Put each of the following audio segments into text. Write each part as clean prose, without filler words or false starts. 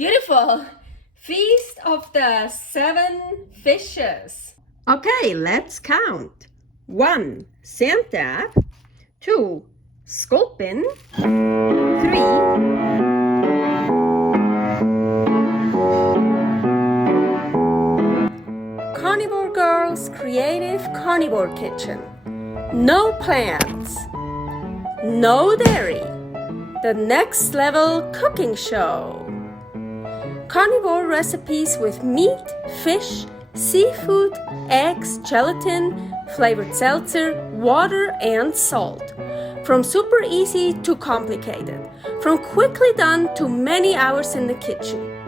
Beautiful. Feast of the Seven Fishes. Okay, let's count. 1. Sanddab. 2. Sculpin. 3. Carnivore Girl's Creative Carnivore Kitchen. No plants. No dairy. The Next Level Cooking Show. Carnivore recipes with meat, fish, seafood, eggs, gelatin, flavored seltzer, water, and salt. From super easy to complicated. From quickly done to many hours in the kitchen.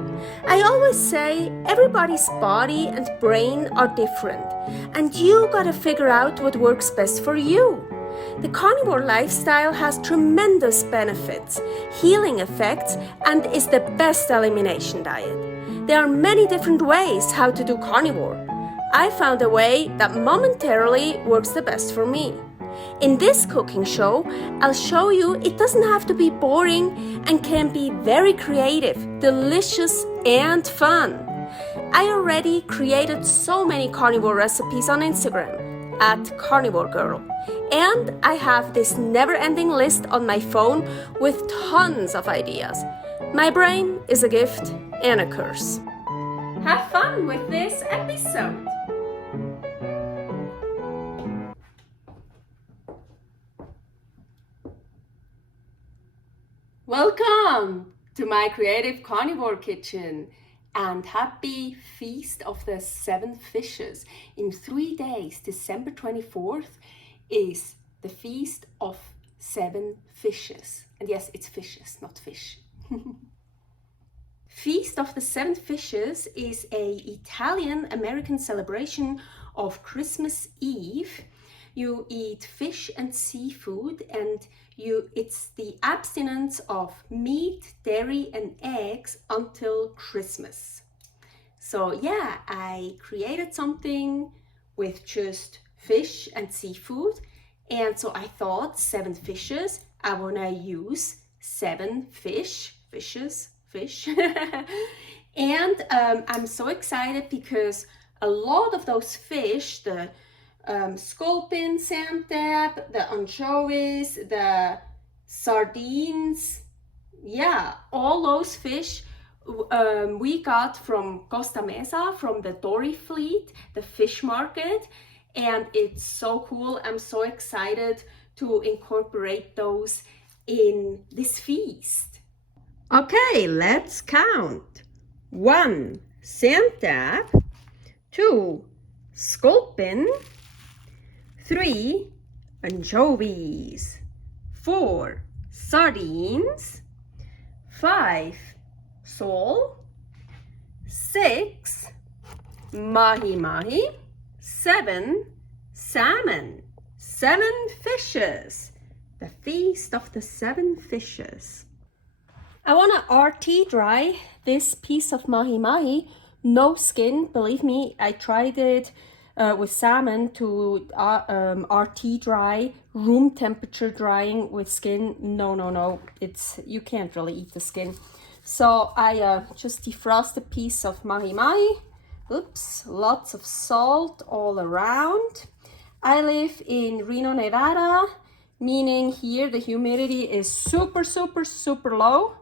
I always say everybody's body and brain are different, and you gotta figure out what works best for you. The carnivore lifestyle has tremendous benefits, healing effects, and is the best elimination diet. There are many different ways how to do carnivore. I found a way that momentarily works the best for me. In this cooking show, I'll show you it doesn't have to be boring and can be very creative, delicious, and fun. I already created so many carnivore recipes on Instagram @karnivorgirl. And I have this never-ending list on my phone with tons of ideas. My brain is a gift and a curse. Have fun with this episode. Welcome to my Creative Carnivore Kitchen and happy Feast of the Seven Fishes. In 3 days, December 24th, is the Feast of Seven Fishes. And yes, it's fishes, not fish. Feast of the Seven Fishes is an Italian-American celebration of Christmas Eve. You eat fish and seafood, and it's the abstinence of meat, dairy, and eggs until Christmas. So yeah, I created something with just fish and seafood, and so I thought 7 fishes. I want to use 7 fish. And I'm so excited because a lot of those fish, the Sculpin, Sanddab, the Anchovies, the Sardines, yeah, all those fish we got from Costa Mesa, from the Dory fleet, the fish market, and it's so cool. I'm so excited to incorporate those in this feast. Okay, let's count. 1. Sanddab. 2. Sculpin. 3. Anchovies. 4. Sardines. 5. Sole. 6. Mahi Mahi. 7. Salmon. 7 fishes. The Feast of the Seven Fishes. I want to RT dry this piece of Mahi Mahi. No skin, believe me, I tried it with salmon to RT dry, room temperature drying with skin. No, you can't really eat the skin. So I just defrost a piece of Mahi Mahi. Oops, lots of salt all around. I live in Reno, Nevada, meaning here the humidity is super low.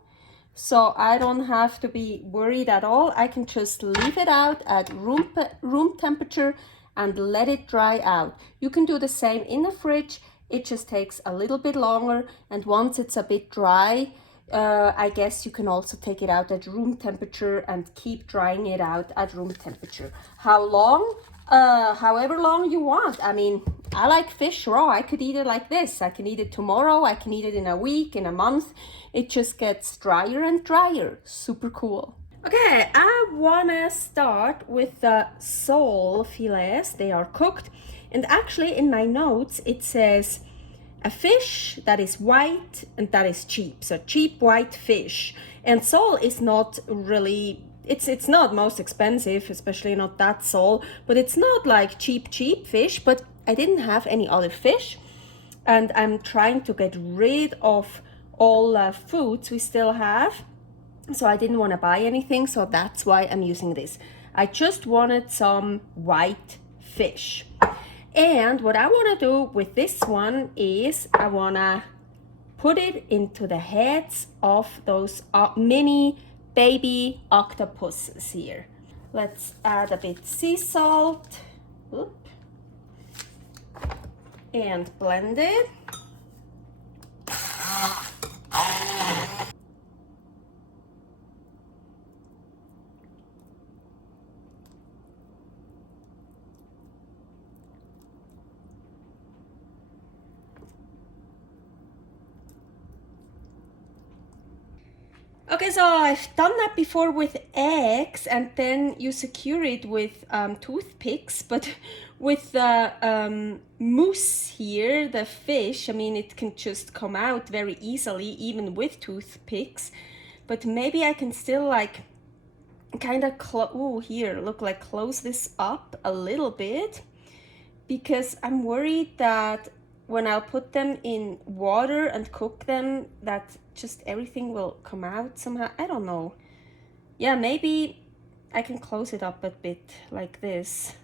So I don't have to be worried at all. I can just leave it out at room temperature and let it dry out. You can do the same in the fridge. It just takes a little bit longer. And once it's a bit dry, I guess you can also take it out at room temperature and keep drying it out at room temperature. How long? However long you want. I mean, I like fish raw. I could eat it like this. I can eat it tomorrow. I can eat it in a week, in a month. It just gets drier and drier. Super cool. Okay, I wanna start with the sole fillets. They are cooked. And actually in my notes, it says a fish that is white and that is cheap. So cheap white fish. And sole is not really, it's not most expensive, especially not that sole, but it's not like cheap fish. But I didn't have any other fish, and I'm trying to get rid of all foods we still have. so I didn't want to buy anything, so that's why I'm using this. I just wanted some white fish. And what I want to do with this one is I want to put it into the heads of those mini baby octopuses here. Let's add a bit sea salt. Oop. And blend it. Okay, so I've done that before with eggs, and then you secure it with toothpicks, but with the mousse here, the fish, I mean, it can just come out very easily, even with toothpicks. But maybe I can still like kind of close this up a little bit, because I'm worried that when I'll put them in water and cook them, that just everything will come out somehow. I don't know. Yeah, maybe I can close it up a bit like this.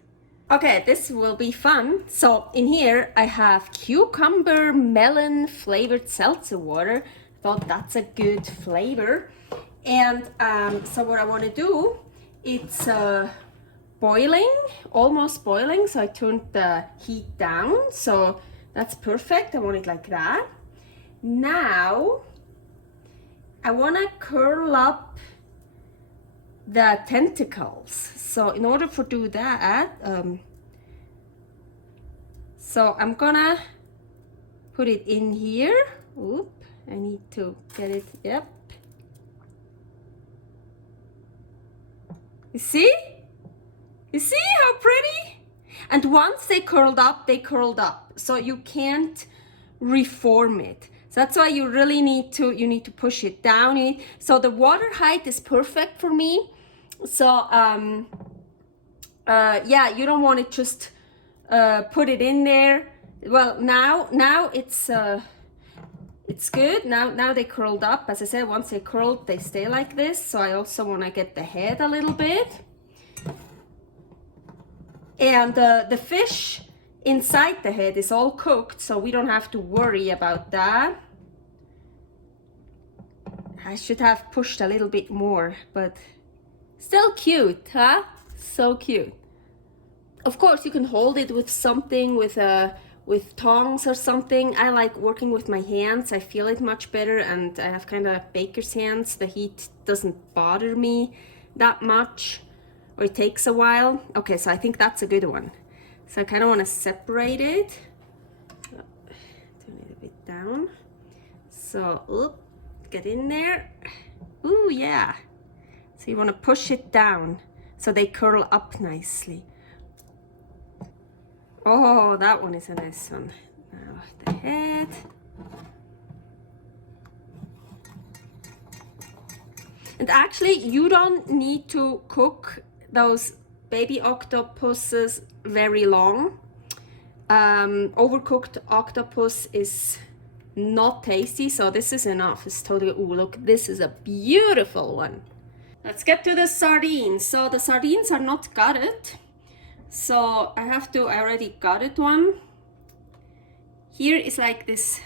Okay, this will be fun. So in here I have cucumber melon flavored seltzer water. I thought that's a good flavor. And so what I want to do, it's boiling, almost boiling. So I turned the heat down. So that's perfect. I want it like that. Now I want to curl up the tentacles. So in order to do that, so I'm gonna put it in here. Oop, I need to get it, yep. You see? You see how pretty? And once they curled up, they curled up. So you can't reform it. So that's why you really need to push it down. So the water height is perfect for me. So yeah, you don't want to just put it in there. Well, now it's good. Now they curled up. As I said, once they curled, they stay like this. So I also want to get the head a little bit. And the fish inside the head is all cooked, so we don't have to worry about that. I should have pushed a little bit more, but still cute, huh? So cute. Of course, you can hold it with something, with tongs or something. I like working with my hands. I feel it much better, and I have kind of baker's hands. The heat doesn't bother me that much, or it takes a while. Okay, so I think that's a good one. So I kind of want to separate it. Turn it a bit down. So, get in there. Ooh, yeah. So you want to push it down so they curl up nicely. Oh, that one is a nice one. Now the head. And actually, you don't need to cook those baby octopuses very long. Overcooked octopus is not tasty, so this is enough. It's totally, ooh, look, this is a beautiful one. Let's get to the sardines. So the sardines are not gutted, so I already gutted one. Here is like this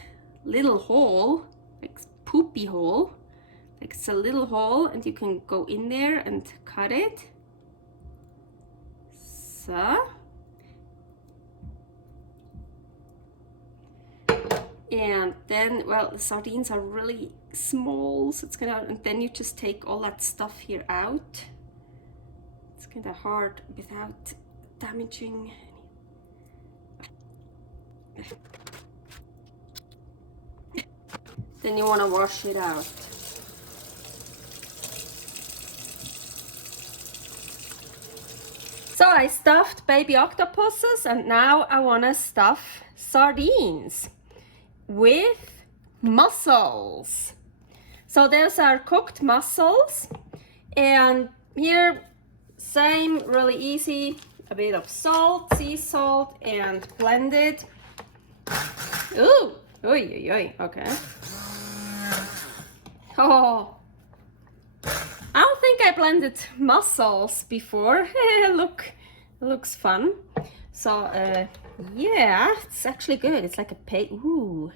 little hole, like poopy hole. Like it's a little hole, and you can go in there and cut it. So. And then, well, the sardines are really small, so it's kind of, and then you just take all that stuff here out. It's kind of hard without damaging. Then you want to wash it out. So I stuffed baby octopuses, and now I want to stuff sardines with mussels. So those are cooked mussels, and here same, really easy, a bit of salt, sea salt, and blend it. Ooh, oy, oy, oy. Okay. Oh, blended mussels before. Look, it looks fun. So yeah, it's actually good. It's like a paste. Ooh,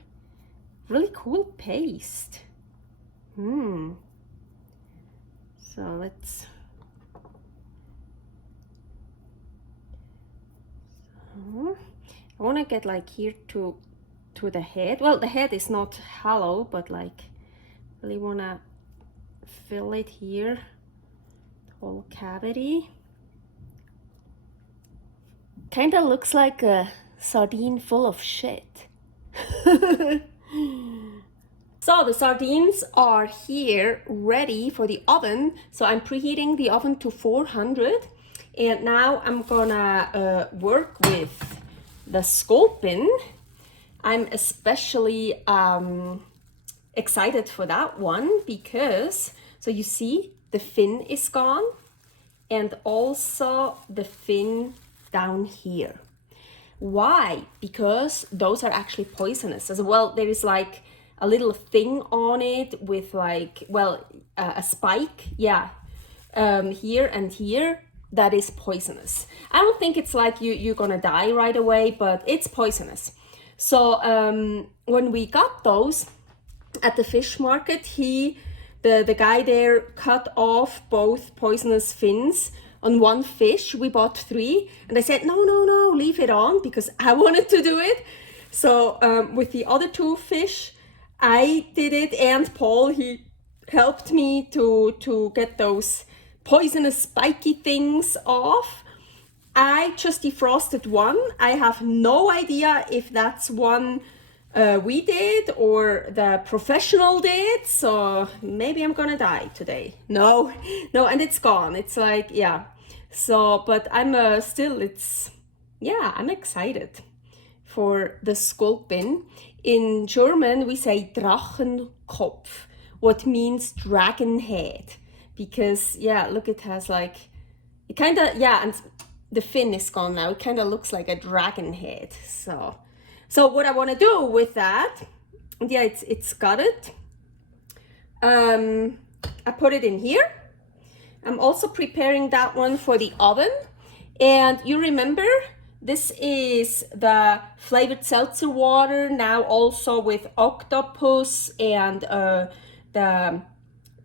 really cool paste. So let's. I want to get like here to the head. Well, the head is not hollow, but like really want to fill it here, the whole cavity. Kind of looks like a sardine full of shit. So the sardines are here ready for the oven. So I'm preheating the oven to 400. And now I'm gonna work with the Sculpin. I'm especially excited for that one because, so you see the fin is gone and also the fin down here. Why? Because those are actually poisonous as well. There is like a little thing on it with like, well, a spike, yeah, here and here, that is poisonous. I don't think it's like you're gonna die right away, but it's poisonous. So when we got those at the fish market, the guy there cut off both poisonous fins on one fish. We bought 3, and I said, no, leave it on because I wanted to do it. So with the other 2 fish, I did it, and Paul, he helped me to get those poisonous spiky things off. I just defrosted one. I have no idea if that's one we did or the professional did, so maybe I'm gonna die today. No, and it's gone. It's like, yeah. So, but I'm still, I'm excited for the Sculpin. In German, we say Drachenkopf, what means dragon head. Because, yeah, look, it has like, it kind of, yeah, and the fin is gone now. It kind of looks like a dragon head. So what I want to do with that, yeah, it's got it. I put it in here. I'm also preparing that one for the oven. And you remember, this is the flavored seltzer water, now also with octopus and the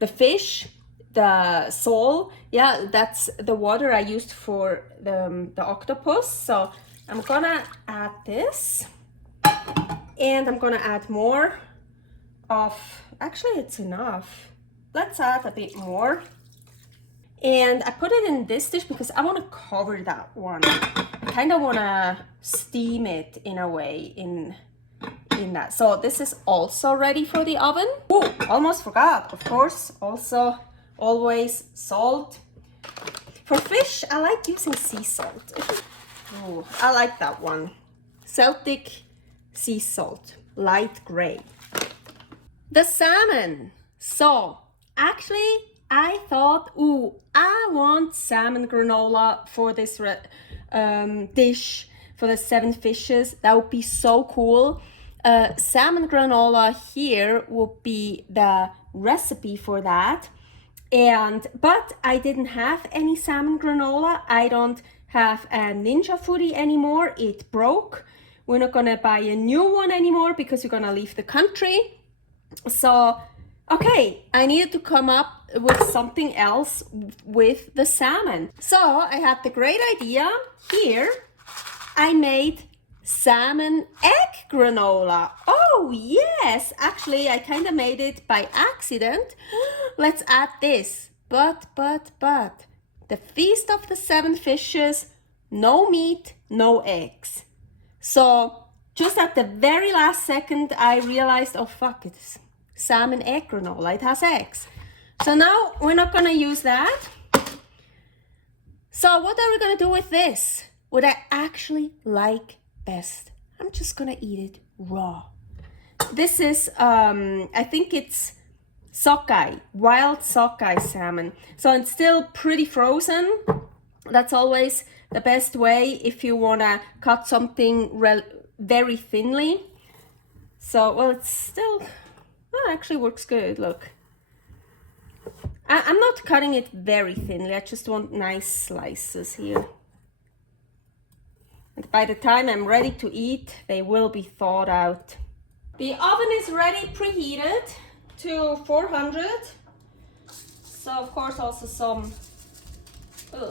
fish, the sole. Yeah, that's the water I used for the octopus. So I'm gonna add this, and I'm gonna add more of, actually it's enough. Let's add a bit more. And I put it in this dish because I want to cover that one. I kind of want to steam it in a way in that. So this is also ready for the oven. Oh, almost forgot, of course, also always salt. For fish, I like using sea salt. Oh, I like that one. Celtic sea salt, light gray. The salmon. So actually, I thought, ooh, I want salmon granola for this dish, for the 7 fishes. That would be so cool. Salmon granola here would be the recipe for that. But I didn't have any salmon granola. I don't have a Ninja Foodi anymore. It broke. We're not gonna buy a new one anymore because we're gonna leave the country. So, okay, I needed to come up with something else with the salmon. So I had the great idea here. I made salmon egg granola. Oh yes, actually I kind of made it by accident. Let's add this. But the feast of the 7 fishes, no meat, no eggs. So just at the very last second I realized, oh fuck, it's salmon egg granola, it has eggs. So now we're not gonna use that. So what are we gonna do with this? What I actually like best. I'm just gonna eat it raw. This is, I think it's sockeye, wild sockeye salmon. So it's still pretty frozen. That's always the best way if you wanna cut something very thinly. So, well, it's still, oh, actually works good, look. I'm not cutting it very thinly. I just want nice slices here. And by the time I'm ready to eat, they will be thawed out. The oven is ready, preheated to 400. So of course also some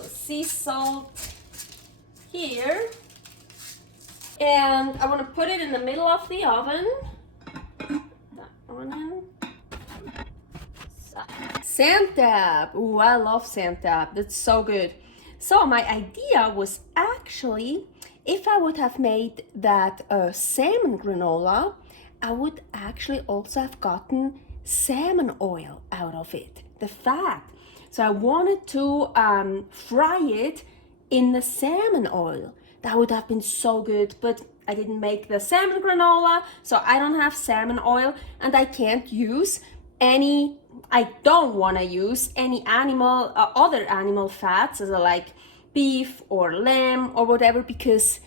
sea salt here. And I want to put it in the middle of the oven. That onion. Sanddab. Ooh, I love Sanddab. That's so good. So my idea was actually, if I would have made that salmon granola, I would actually also have gotten salmon oil out of it, the fat. So I wanted to fry it in the salmon oil. That would have been so good, but I didn't make the salmon granola, so I don't have salmon oil, and I can't use any, I don't want to use any animal, other animal fats, as like beef or lamb or whatever, because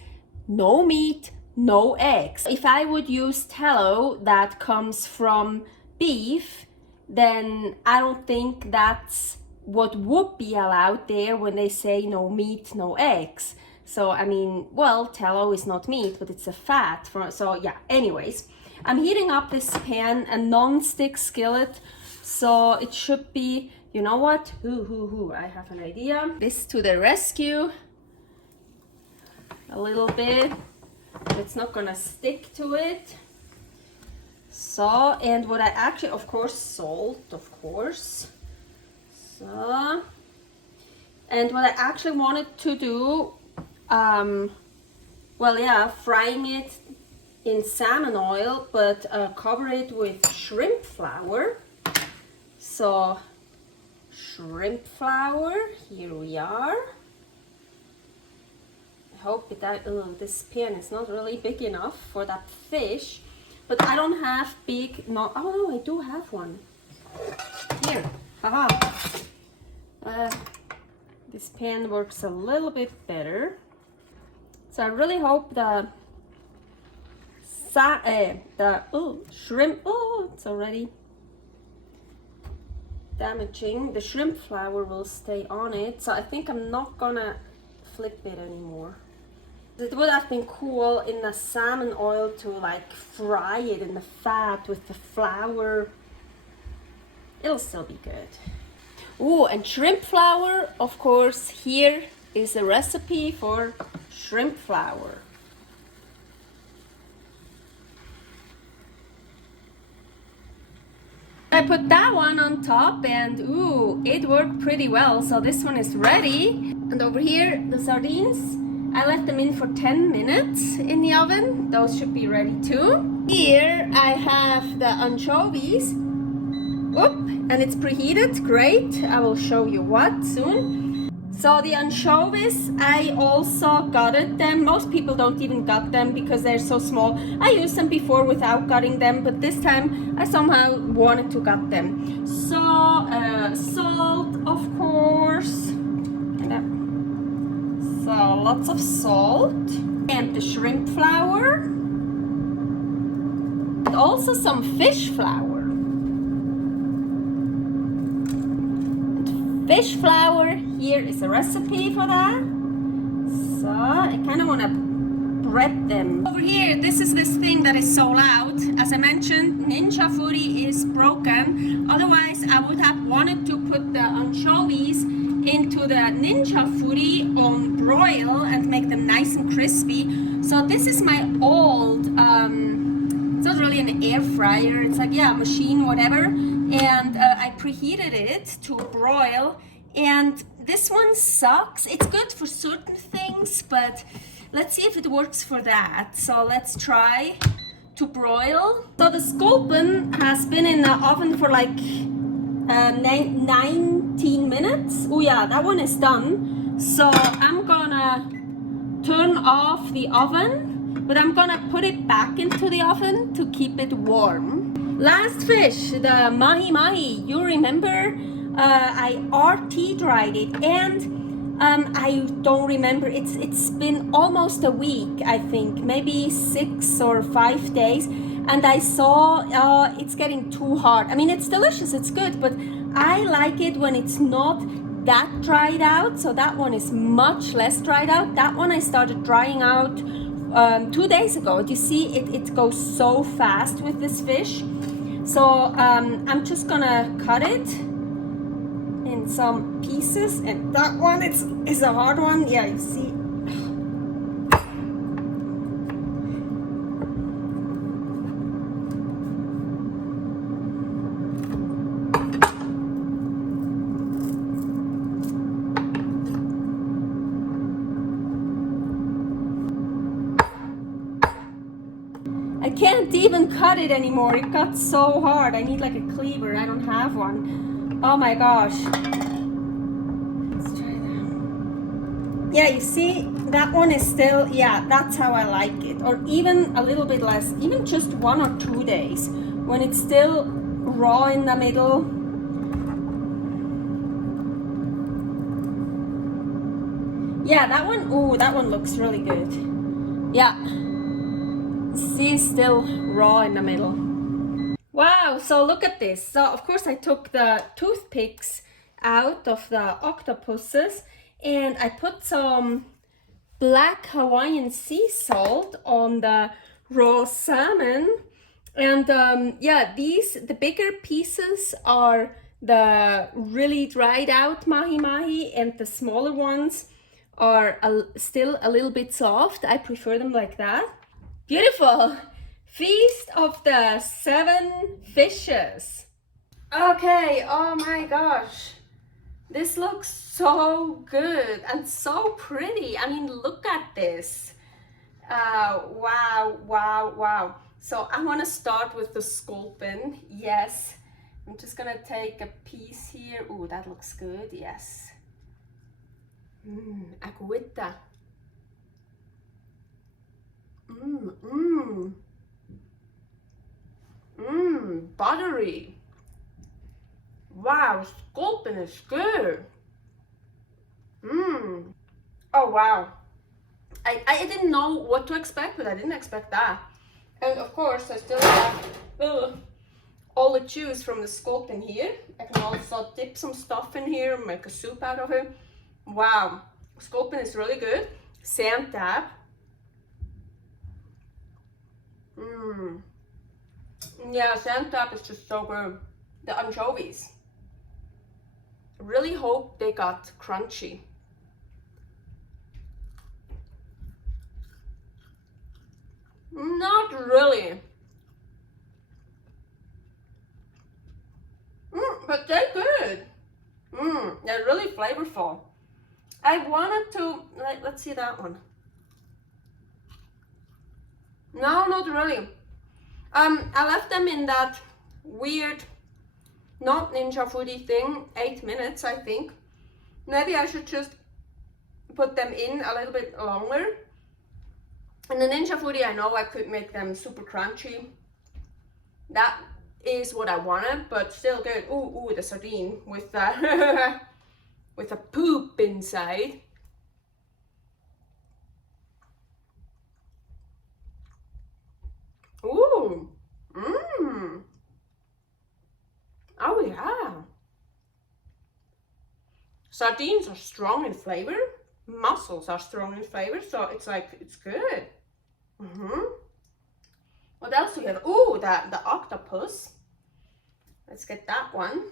no meat, no eggs. If I would use tallow that comes from beef, then I don't think that's what would be allowed there when they say no meat, no eggs. So, I mean, well, tallow is not meat, but it's a fat. So, yeah, anyways. I'm heating up this pan, a non-stick skillet. So, it should be, you know what? I have an idea. This to the rescue. A little bit. It's not gonna stick to it. So, and what I actually, of course, salt, of course. So, and what I actually wanted to do, well, yeah, frying it in salmon oil, but cover it with shrimp flour. So, shrimp flour, here we are. I hope this pan is not really big enough for that fish, but I don't have big, no, oh no, I do have one. Here, haha. This pan works a little bit better. So I really hope the shrimp, it's already damaging. The shrimp flour will stay on it. So I think I'm not gonna flip it anymore. It would have been cool in the salmon oil to like fry it in the fat with the flour. It'll still be good. Oh, and shrimp flour, of course, here is a recipe for shrimp flour. I put that one on top and ooh, it worked pretty well. So this one is ready. And over here, the sardines, I left them in for 10 minutes in the oven. Those should be ready too. Here I have the anchovies. Oop, and it's preheated, great. I will show you what soon. So the anchovies, I also gutted them. Most people don't even gut them because they're so small. I used them before without gutting them, but this time I somehow wanted to gut them. So salt, of course. So lots of salt. And the shrimp flour. And also some fish flour. Fish flour, here is a recipe for that. So I kind of want to bread them. Over here, this is this thing that is so loud. As I mentioned, Ninja Foodi is broken. Otherwise, I would have wanted to put the anchovies into the Ninja Foodi on broil and make them nice and crispy. So this is my old, it's not really an air fryer. It's like, yeah, machine, whatever. And I preheated it to broil, and this one sucks. It's good for certain things, but let's see if it works for that. So let's try to broil. So the Sculpin has been in the oven for like 19 minutes. Oh yeah, that one is done. So I'm gonna turn off the oven, but I'm gonna put it back into the oven to keep it warm. Last fish, the Mahi Mahi. You remember I RT dried it, and I don't remember. It's been almost a week, I think, maybe 6 or 5 days, and I saw it's getting too hard. I mean, it's delicious, it's good, but I like it when it's not that dried out, so that one is much less dried out. That one I started drying out 2 days ago. You see, it goes so fast with this fish. So I'm just gonna cut it in some pieces, and that one is a hard one. Yeah, you see. I can't even cut it anymore. It got so hard. I need like a cleaver. I don't have one. Oh my gosh. Let's try that. Yeah, you see, that one is still, yeah, that's how I like it. Or even a little bit less, even just 1 or 2 days, when it's still raw in the middle. Yeah, that one, ooh, that one looks really good. Yeah. See, still raw in the middle. Wow, so look at this. So of course I took the toothpicks out of the octopuses, and I put some black Hawaiian sea salt on the raw salmon. And yeah, the bigger pieces are the really dried out mahi mahi, and the smaller ones are still a little bit soft. I prefer them like that. Beautiful. Feast of the 7 fishes. Okay, oh my gosh. This looks so good and so pretty. I mean, look at this. Wow, wow, wow. So I want to start with the Sculpin. Yes. I'm just going to take a piece here. Ooh, that looks good. Yes. Agüita. Buttery. Wow, Sculpin is good. Oh wow. I didn't know what to expect, but I didn't expect that. And of course, I still have all the juice from the Sculpin here. I can also dip some stuff in here and make a soup out of it. Wow, Sculpin is really good. Sanddab. Yeah, Sanddab is just so good. The anchovies. Really hope they got crunchy. Not really. But they're good. They're really flavorful. I wanted to, let's see that one. No, not really. I left them in that weird, not Ninja Foodi thing, 8 minutes, I think. Maybe I should just put them in a little bit longer. In the Ninja Foodi, I know I could make them super crunchy. That is what I wanted, but still good. Ooh, the sardine with the with a poop inside. Ooh, oh yeah. Sardines are strong in flavor. Mussels are strong in flavor, so it's like, it's good. What else do we have? Ooh, the octopus. Let's get that one.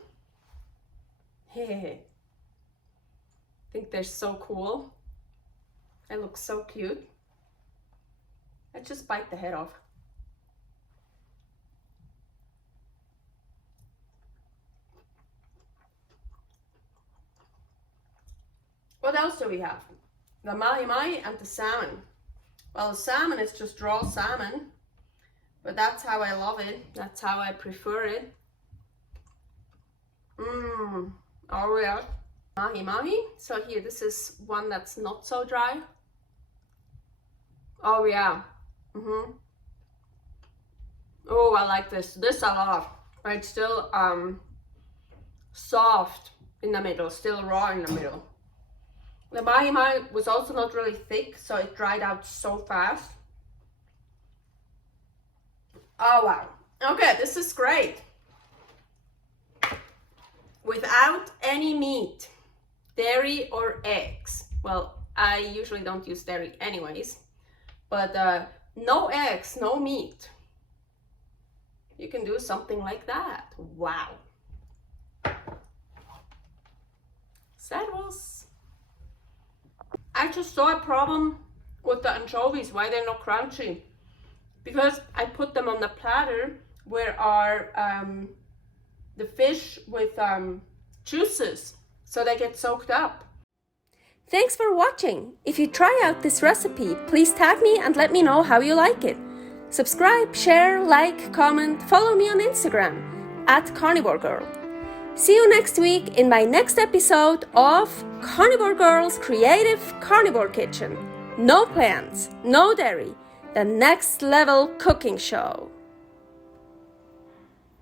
Hey, I think they're so cool. They look so cute. Let's just bite the head off. What else do we have? The Mahi Mahi and the salmon. Well, the salmon is just raw salmon, but that's how I love it. That's how I prefer it. Oh yeah. Mahi Mahi. So here, this is one that's not so dry. Oh yeah. Oh, I like this. This a lot. But it's still soft in the middle, still raw in the middle. The Mahi Mahi was also not really thick, so it dried out so fast. Oh wow. Okay, this is great. without any meat, dairy or eggs. Well, I usually don't use dairy anyways, but no eggs, no meat. You can do something like that. Wow. Servus. I just saw a problem with the anchovies, why they're not crunchy. Because I put them on the platter where are the fish with juices, so they get soaked up. Thanks for watching. If you try out this recipe, please tag me and let me know how you like it. Subscribe, share, like, comment, follow me on Instagram @karnivorgirl. See you next week in my next episode of Carnivore Girl's Creative Carnivore Kitchen. No plants, no dairy, the next level cooking show.